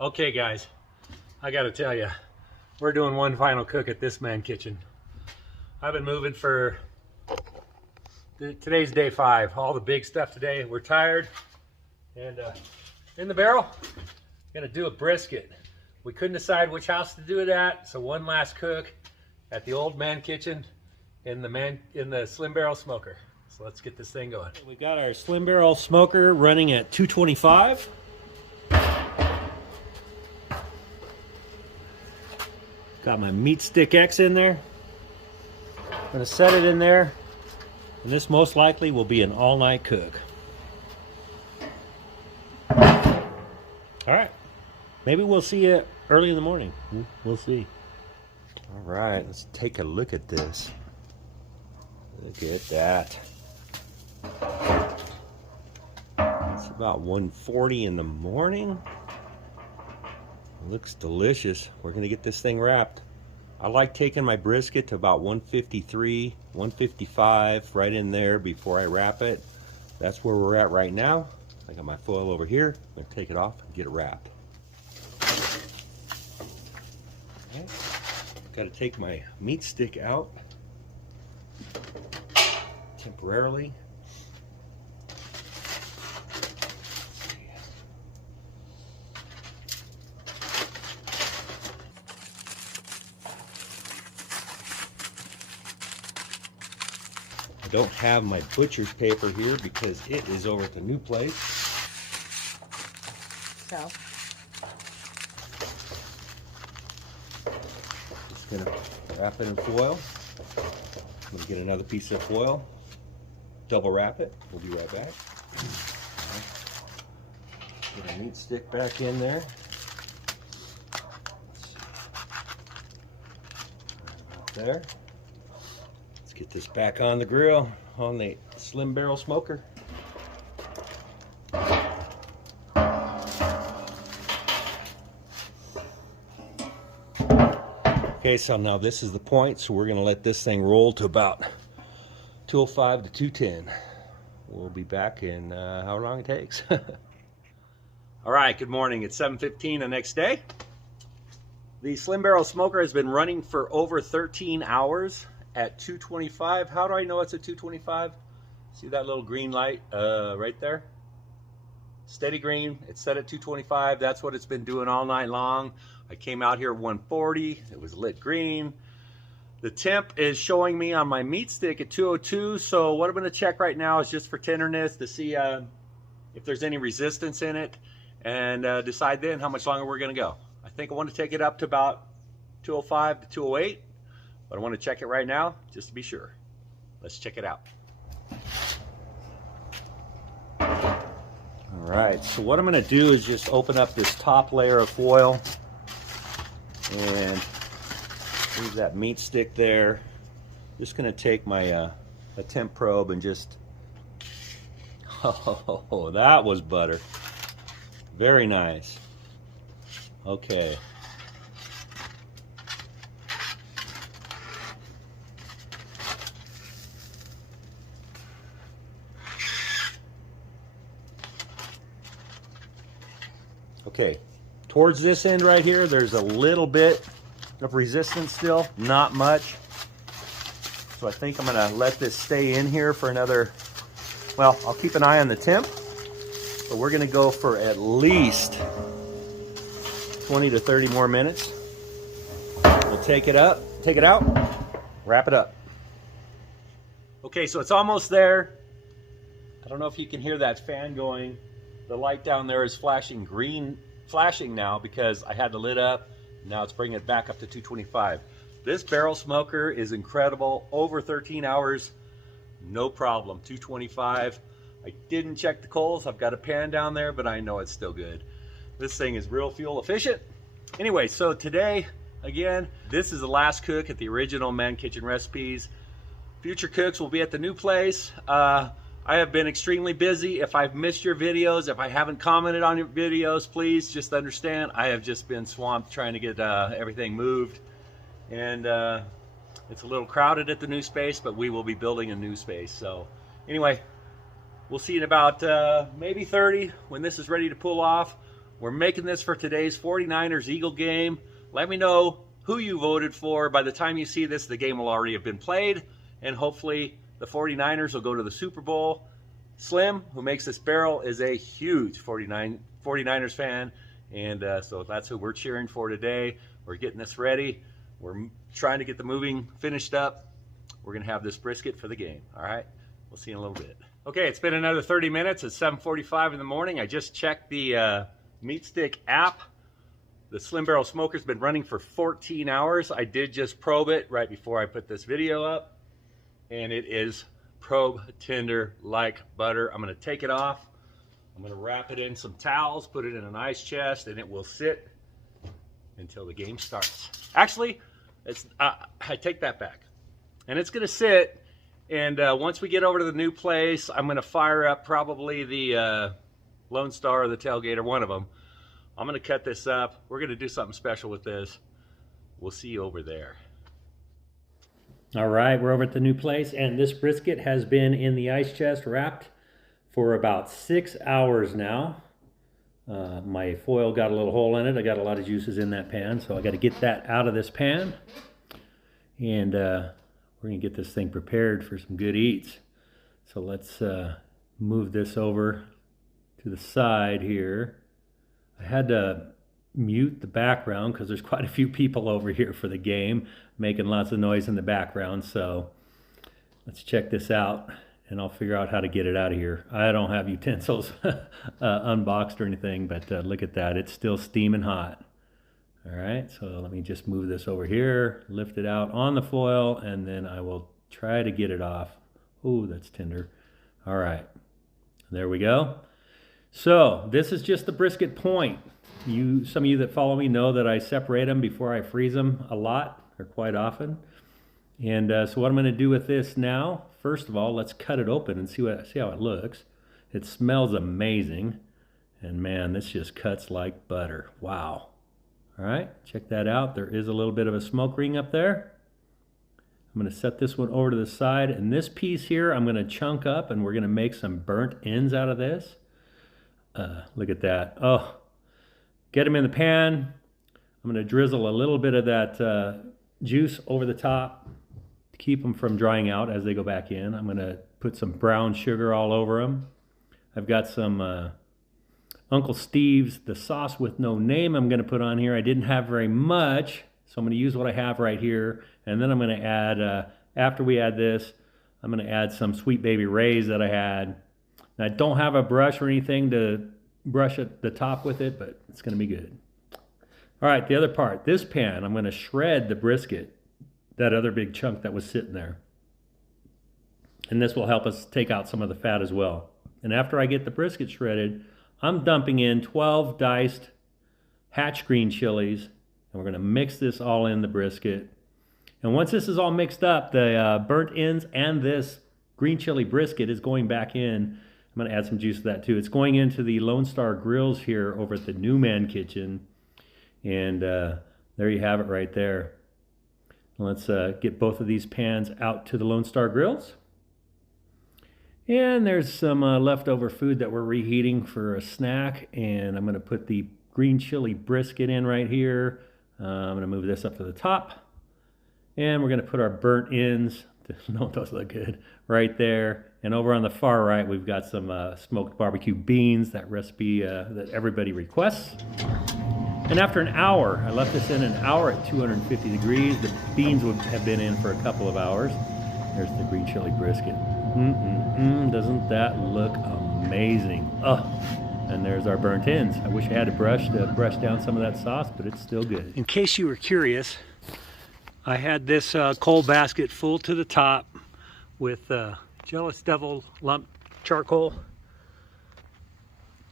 Okay guys, I gotta tell you, we're doing one final cook at this man kitchen. I've been moving for, today's day 5, all the big stuff today. We're tired, and in the barrel, gonna do a brisket. We couldn't decide which house to do it at, so one last cook at the old man kitchen in the slim barrel smoker. So let's get this thing going. We've got our slim barrel smoker running at 225. Got my meat stick X in there. I'm gonna set it in there, and this most likely will be an all-night cook. All right, maybe we'll see you early in the morning. We'll see. All right, let's take a look at this. Look at that. It's about 1:40 in the morning. Looks delicious. We're gonna get this thing wrapped. I like taking my brisket to about 153, 155, right in there before I wrap it. That's where we're at right now. I got my foil over here. I'm gonna take it off and get it wrapped. Okay. Gotta take my meat stick out temporarily. I don't have my butcher's paper here because it is over at the new place. So, Just gonna wrap it in foil. I'm gonna get another piece of foil, double wrap it. We'll be right back. Get a meat stick back in there. Right there. Get this back on the grill on the slim barrel smoker. Okay, so now this is the point, so we're gonna let this thing roll to about 205 to 210. We'll be back in how long it takes. All right, good morning. It's 7:15 the next day. The slim barrel smoker has been running for over 13 hours. At 225. How do I know it's at 225? See that little green light right there? Steady green. It's set at 225. That's what it's been doing all night long. I came out here at 140. It was lit green. The temp is showing me on my meat stick at 202. So what I'm going to check right now is just for tenderness to see if there's any resistance in it, and decide then how much longer we're going to go. I think I want to take it up to about 205 to 208. But I want to check it right now, just to be sure. Let's check it out. All right, so what I'm going to do is just open up this top layer of foil and leave that meat stick there. Just going to take my a temp probe and just, oh, that was butter. Very nice. Okay. Okay, towards this end right here, there's a little bit of resistance still, not much. So I think I'm gonna let this stay in here for another, well, I'll keep an eye on the temp, but we're gonna go for at least 20 to 30 more minutes. We'll take it out, wrap it up. Okay, so it's almost there. I don't know if you can hear that fan going. The light down there is flashing green, flashing now because I had the lid up. Now it's bringing it back up to 225. This barrel smoker is incredible. Over 13 hours, no problem. 225. I didn't check the coals. I've got a pan down there, but I know it's still good. This thing is real fuel efficient. Anyway, so today, again, this is the last cook at the original Man Kitchen Recipes. Future cooks will be at the new place. I have been extremely busy. If I've missed your videos, if I haven't commented on your videos, please just understand I have just been swamped trying to get everything moved. And it's a little crowded at the new space, but we will be building a new space. So anyway, we'll see in about maybe 30 when this is ready to pull off. We're making this for today's 49ers Eagle game. Let me know who you voted for. By the time you see this, the game will already have been played, and hopefully the 49ers will go to the Super Bowl. Slim, who makes this barrel, is a huge 49ers fan, and so that's who we're cheering for today. We're getting this ready. We're trying to get the moving finished up. We're going to have this brisket for the game. All right, we'll see you in a little bit. Okay, it's been another 30 minutes. It's 7:45 in the morning. I just checked the Meat Stick app. The Slim Barrel Smoker's been running for 14 hours. I did just probe it right before I put this video up, and it is probe tender like butter. I'm going to take it off. I'm going to wrap it in some towels, put it in an ice chest, and it will sit until the game starts. Actually, I take that back. And it's going to sit, and once we get over to the new place, I'm going to fire up probably the Lone Star or the Tailgater, one of them. I'm going to cut this up. We're going to do something special with this. We'll see you over there. All right, we're over at the new place, and this brisket has been in the ice chest wrapped for about 6 hours now. My foil got a little hole in it. I got a lot of juices in that pan, so I got to get that out of this pan. And we're going to get this thing prepared for some good eats. So let's move this over to the side here. I had to mute the background because there's quite a few people over here for the game making lots of noise in the background. So let's check this out, and I'll figure out how to get it out of here. I don't have utensils unboxed or anything, but look at that. It's still steaming hot. All right, so let me just move this over here, lift it out on the foil, and then I will try to get it off. Oh, that's tender. All right, there we go. So this is just the brisket point. Some of you that follow me know that I separate them before I freeze them a lot, or quite often. And so what I'm going to do with this now, first of all, let's cut it open and see how it looks. It smells amazing, and man, this just cuts like butter. Wow. All right, check that out. There is a little bit of a smoke ring up there. I'm going to set this one over to the side, and this piece here I'm going to chunk up, and we're going to make some burnt ends out of this. Look at that. Oh, get them in the pan. I'm going to drizzle a little bit of that juice over the top to keep them from drying out as they go back in. I'm going to put some brown sugar all over them. I've got some Uncle Steve's, the sauce with no name I'm going to put on here. I didn't have very much, so I'm going to use what I have right here. And then I'm going to add, after we add this, I'm going to add some Sweet Baby Ray's that I had. Now, I don't have a brush or anything to brush at the top with it, but it's going to be good. All right, the other part, this pan, I'm going to shred the brisket, that other big chunk that was sitting there. And this will help us take out some of the fat as well. And after I get the brisket shredded, I'm dumping in 12 diced hatch green chilies, and we're going to mix this all in the brisket. And once this is all mixed up, the burnt ends and this green chili brisket is going back in. I'm going to add some juice to that too. It's going into the Lone Star grills here over at the new Man Kitchen. And there you have it right there. Let's get both of these pans out to the Lone Star grills. And there's some leftover food that we're reheating for a snack. And I'm going to put the green chili brisket in right here. I'm going to move this up to the top. And we're going to put our burnt ends, no, those look good, right there. And over on the far right, we've got some smoked barbecue beans, that recipe that everybody requests. And after an hour, I left this in an hour at 250 degrees. The beans would have been in for a couple of hours. There's the green chili brisket. Doesn't that look amazing? Oh, and there's our burnt ends. I wish I had a brush to brush down some of that sauce, but it's still good. In case you were curious, I had this coal basket full to the top with Jealous Devil lump charcoal.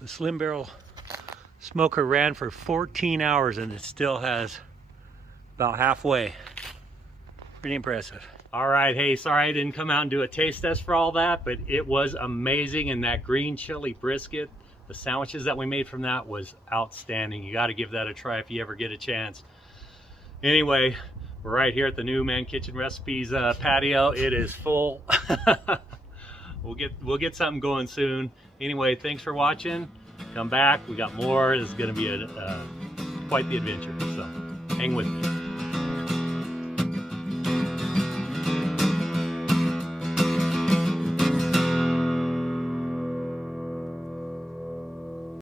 The Slim Barrel smoker ran for 14 hours and it still has about halfway. Pretty impressive. All right, hey, sorry I didn't come out and do a taste test for all that, but it was amazing. And that green chili brisket, the sandwiches that we made from that was outstanding. You got to give that a try if you ever get a chance. Anyway, we're right here at the new Man Kitchen Recipes patio. It is full. We'll get something going soon. Anyway, thanks for watching. Come back, we got more. It's going to be quite the adventure, so hang with me.